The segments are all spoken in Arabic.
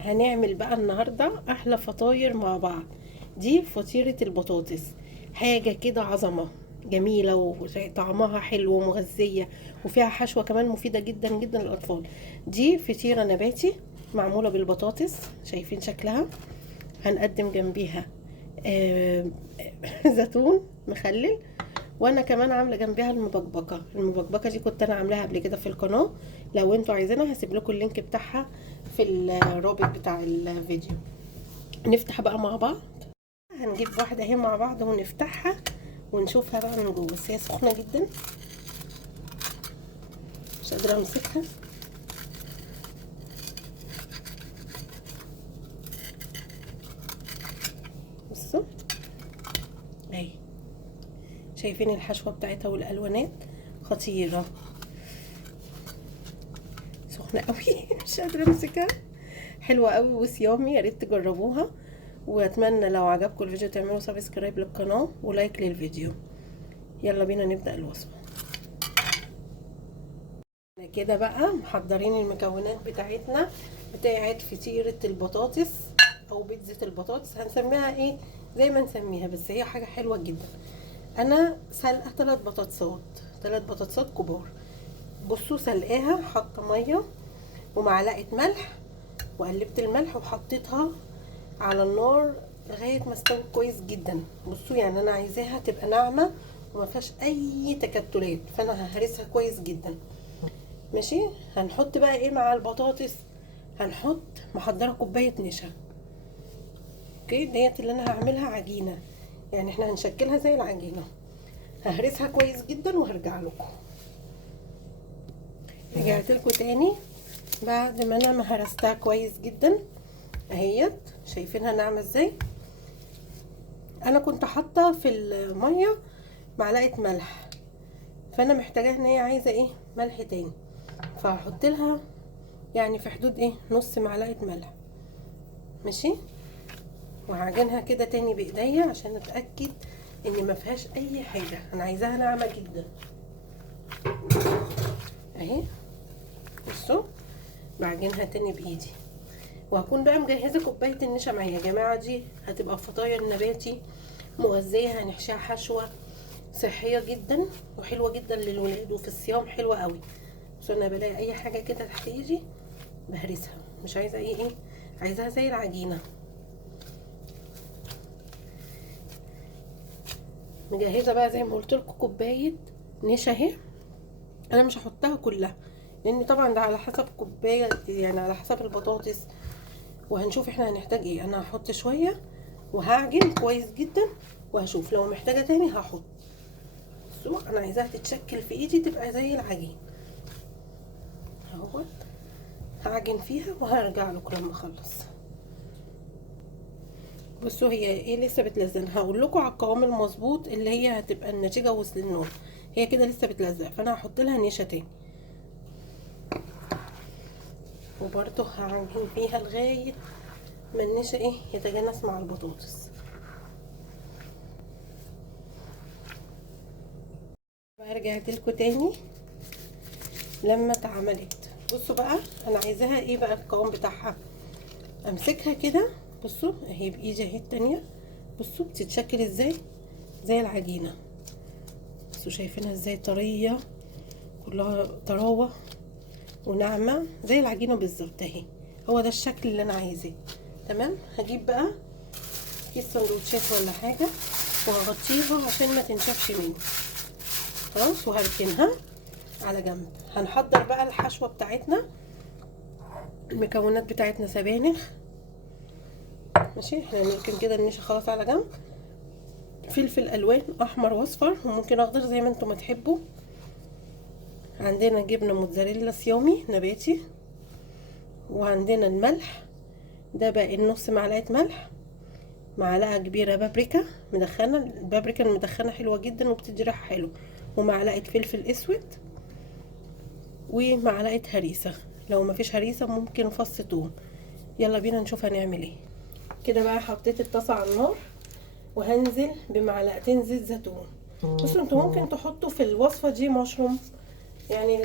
هنعمل بقى النهاردة احلى فطاير مع بعض. دي فطيرة البطاطس، حاجة كده عظمة، جميلة وطعمها حلو ومغذية، وفيها حشوة كمان مفيدة جدا جدا للأطفال. دي فطيرة نباتي معمولة بالبطاطس، شايفين شكلها. هنقدم جنبيها آه، زيتون مخلل. وانا كمان عامله جنبها المبكبكه دي كنت انا عاملاها قبل كده في القناه. لو انتوا عايزينها هسيب لكم اللينك بتاعها في الرابط بتاع الفيديو. نفتح بقى مع بعض. هنجيب واحده اهي مع بعض ونفتحها ونشوفها بقى من جوه، بس هي سخنه جدا مش قادره امسكها. بصوا اهي، شايفين الحشوه بتاعتها والالوانات خطيره. سخنه قوي مش قادره امسكها. حلوه قوي وصيامي، يا ريت تجربوها. واتمنى لو عجبكم الفيديو تعملوا سبسكرايب للقناه ولايك للفيديو. يلا بينا نبدا الوصفه. كده بقى محضرين المكونات بتاعتنا بتاعت فطيره البطاطس او بيتزا البطاطس، هنسميها ايه زي ما نسميها، بس هي حاجه حلوه جدا. انا سلقه 3 بطاطسات كبار. بصوا سلقاها، حاطه ميه ومعلقه ملح، وقلبت الملح وحطيتها على النار لغايه ما استوت كويس جدا. بصوا يعني انا عايزاها تبقى ناعمه وما فيهاش اي تكتلات، فانا ههرسها كويس جدا. ماشي. هنحط بقى ايه مع البطاطس؟ هنحط محضره كوبايه نشا. اوكي، ديت اللي انا هعملها عجينه، يعني احنا هنشكلها زي العجينه. ههرسها كويس جدا وهرجع لكم. رجعت لكم تاني بعد ما انا هرستها كويس جدا اهيت. شايفينها ناعمه ازاي؟ انا كنت حاطه في الميه معلقه ملح، فانا محتاجه ان هي عايزه ايه ملح تاني، فهحط لها يعني في حدود ايه نص معلقه ملح. ماشي. وهعجنها كده تاني بايديا عشان اتاكد ان ما فيهاش اي حاجه، انا عايزاها ناعمه جدا اهي. بصوا بعجنها تاني بايدي، وهكون بقى مجهزه كوبايه النشا معايا. يا جماعه دي هتبقى فطاير نباتي مغذيه، هنحشيها حشوه صحيه جدا وحلوه جدا للولاد، وفي الصيام حلوه قوي. بس انا بلاقي اي حاجه كده تحت ايدي بهرسها، مش عايزه ايه عايزاها زي العجينه. مجهزه بقى زي ما قلت لكم كوبايه نشا اهي. انا مش هحطها كلها لان طبعا ده على حسب كوبايه، يعني على حسب البطاطس، وهنشوف احنا هنحتاج ايه. انا هحط شويه وهعجن كويس جدا، وهشوف لو محتاجه تاني هحط. بصوا انا عايزاها تتشكل في ايدي تبقى زي العجين اهوت. هعجن فيها وهرجع لكم لما اخلص. بصوا هي ايه لسه بتلزق، هقول لكم على القوام المظبوط اللي هي هتبقى النتيجه وصل النار. هي كده لسه بتلزق، فانا هحط لها نشا تاني، وبرده هعجن فيها لغايه ما النشا ايه يتجانس مع البطاطس. بقى رجعت لكم تاني لما اتعملت. بصوا بقى انا عايزاها ايه بقى القوام بتاعها. امسكها كده، بصوا اهي بايدي اهي التانية. بصوا بتتشكل ازاي زي العجينه. بصوا شايفينها ازاي طريه، كلها طراوه وناعمه زي العجينه بالظبط اهي. هو ده الشكل اللي انا عايزاه. تمام. هجيب بقى كيس سندوتشات ولا حاجه وهغطيها عشان ما تنشفش مني. خلاص، وهركنها على جنب. هنحضر بقى الحشوه بتاعتنا. المكونات بتاعتنا سبانخ. ماشي، احنا هنركن كده النشا خلاص على جنب. فلفل الوان احمر واصفر وممكن اخضر زي ما انتم ما تحبوا. عندنا جبنه موتزاريلا صيامي نباتي، وعندنا الملح ده بقى نص معلقه ملح، معلقه كبيره بابريكا مدخنه. البابريكا المدخنه حلوه جدا وبتدي ريحه حلوه، ومعلقه فلفل اسود، ومعلقه هريسه. لو مفيش هريسه ممكن فص ثوم. يلا بينا نشوف هنعمل ايه. كده بقى حطيت الطاسه على النار وهنزل بمعلقتين زيت زيتون. بصوا انتوا ممكن تحطوا في الوصفه دي مشروم، يعني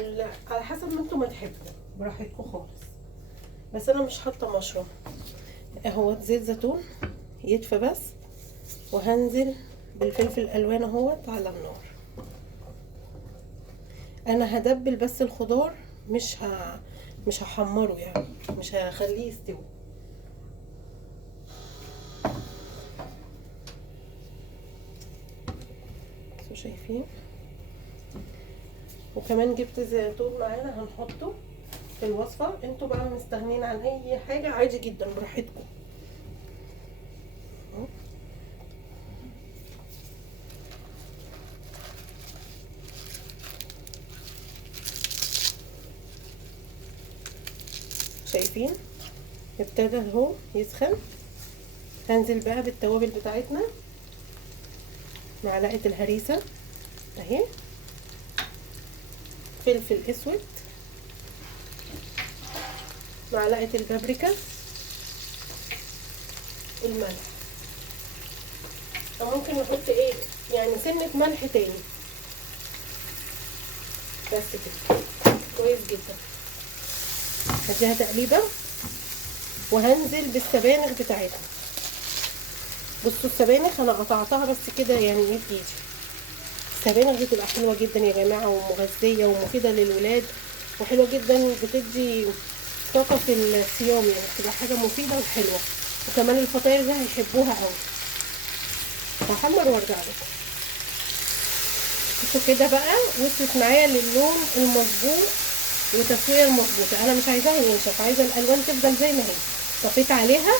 على حسب ما انتوا ما تحبوا، براحتكم خالص. بس انا مش حاطه مشروم. اهوت زيت زيتون يدفى بس، وهنزل بالفلفل الالوان اهوت على النار. انا هدبل بس الخضار، مش هحمره يعني، مش هخليه يستوي. انتوا شايفين؟ وكمان جبت زيتون معانا هنحطه في الوصفه. انتوا بقى مستغنين عن اي حاجه عادي جدا براحتكم. شايفين ابتدى اهو يسخن. هنزل بقى بالتوابل بتاعتنا. معلقه الهريسه اهي، فلفل اسود، معلقه البابريكا، الملح. او ممكن نحط ايه يعني سنه ملح تاني بس كده كويس جدا. هديها تقليبه وهنزل بالسبانخ بتاعتنا. بصوا السبانخ انا قطعتها بس كده يعني ايه بايدي. السبانخ بتبقى حلوه جدا يا جماعه، ومغذيه ومفيده للولاد، وحلوه جدا بتدي طاقه في الصيام، يعني بتبقى حاجه مفيده وحلوه. وكمان الفطاير دي هيحبوها قوي. هحمر وارجع لكم. بصوا كده بقى وصلت معايا للون المظبوط والتسويه المظبوطه. انا مش عايزاها ينشف، عايزه الالوان تفضل زي ما هي. طفيت عليها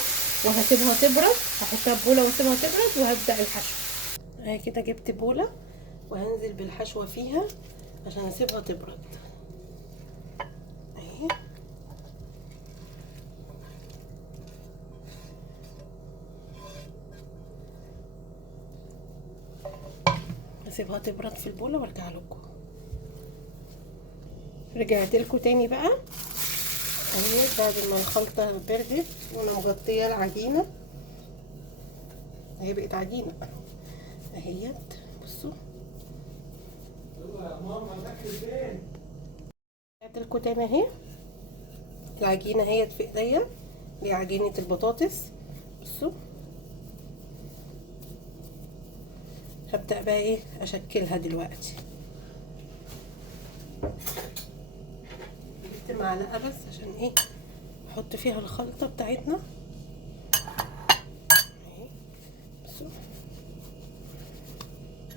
وهسيبها تبرد. هحطها في بوله واسيبها تبرد وهبدا الحشو. اهي كده جبت بوله وهنزل بالحشوه فيها عشان اسيبها تبرد. اهي اسيبها تبرد في البوله وارجع لكم. رجعت لكم تاني بقى اهي بعد ما الخلطه بردت وانا مغطيه العجينه. اهي بقت عجينه اهيت. بصوا رجعت لكم تاني اهي. العجينه اهيت في ايديا، دي عجينه البطاطس. بصوا هبدأ بقى ايه اشكلها دلوقتي. جبت معلقه بس عشان ايه احط فيها الخلطه بتاعتنا. بصوا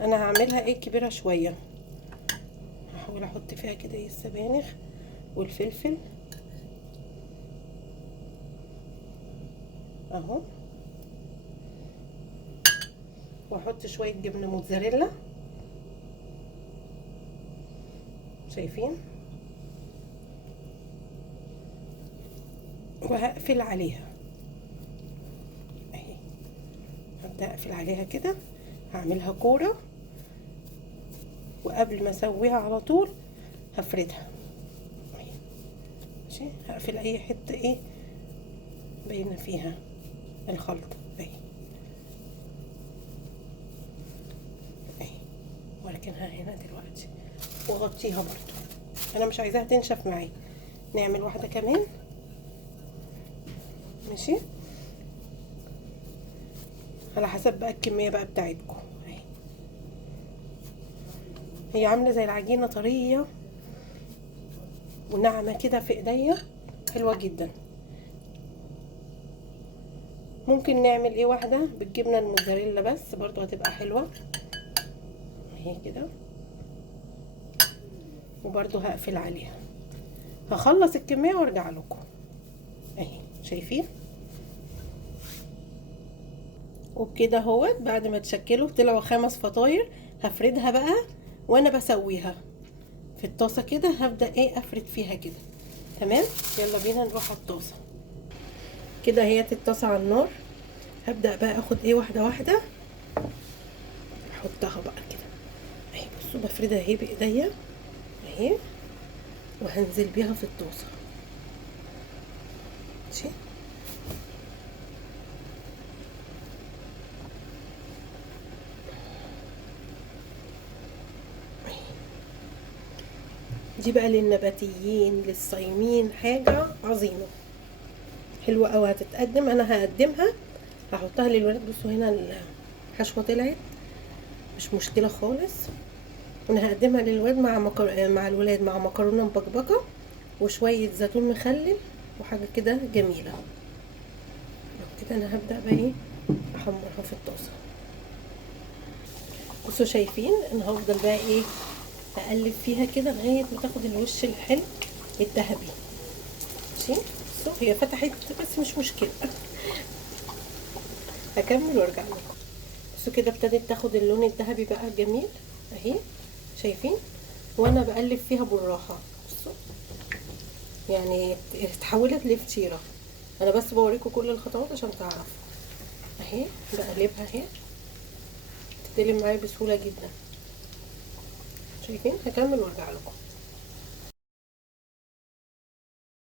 انا هعملها ايه كبيره شويه. هحاول احط فيها كده ايه السبانخ والفلفل اهو، واحط شويه جبنه موتزاريلا. شايفين؟ وهقفل عليها اهي. هبدا اقفل عليها كده، هعملها كوره، وقبل ما اسويها على طول هفردها اهي. ماشي، هقفل اي حته ايه باينه فيها الخلطه اهي اهي، واركنها هنا دلوقتي واغطيها برضو. انا مش عايزاها تنشف معايا. نعمل واحده كمان ماشي، على حسب بقى الكميه بقى بتاعتكم اهي. هي عامله زي العجينه، طريه وناعمه كده في ايديا، حلوه جدا. ممكن نعمل ايه واحده بالجبنه الموتزاريلا بس برضو هتبقى حلوه اهي كده. وبرضو هقفل عليها، هخلص الكميه وارجع لكم اهي. شايفين؟ وبكده اهوت بعد ما تشكلوا طلعوا 5 فطاير. هفردها بقى وانا بسويها في الطاسه كده. هبدا ايه افرد فيها كده. تمام، يلا بينا نروح على الطاسه. كده هي الطاسه على النار. هبدا بقى اخد ايه واحده واحده احطها بقى كده اهي. بصوا بفردها اهي بايديا اهي، وهنزل بيها في الطاسه ماشي. دي بقى للنباتيين للصايمين حاجه عظيمه. حلوه قوي هتتقدم. انا هقدمها هحطها للولاد. بصوا هنا الحشوه طلعت مش مشكله خالص. انا هقدمها للولاد مع الولاد مع مكرونه مبكبكه وشويه زيتون مخلل وحاجه كده جميله. كده انا هبدا بقى ايه احمرها في الطاسه. بصوا شايفين انا هفضل بقى ايه اقلب فيها كده لغايه ما تاخد الوش الحلو الذهبي. ماشي. بصوا هي فتحت بس مش مشكله. هكمل وارجع لكم. بصوا كده ابتدت تاخد اللون الذهبي بقى الجميل اهي شايفين. وانا بقلب فيها بالراحه. بصوا يعني اتحولت لفطيره. انا بس بوريكم كل الخطوات عشان تعرفوا. اهي بقلبها اهي تتقلب معايا بسهوله جدا. شايفين. هكمل وارجع لكم.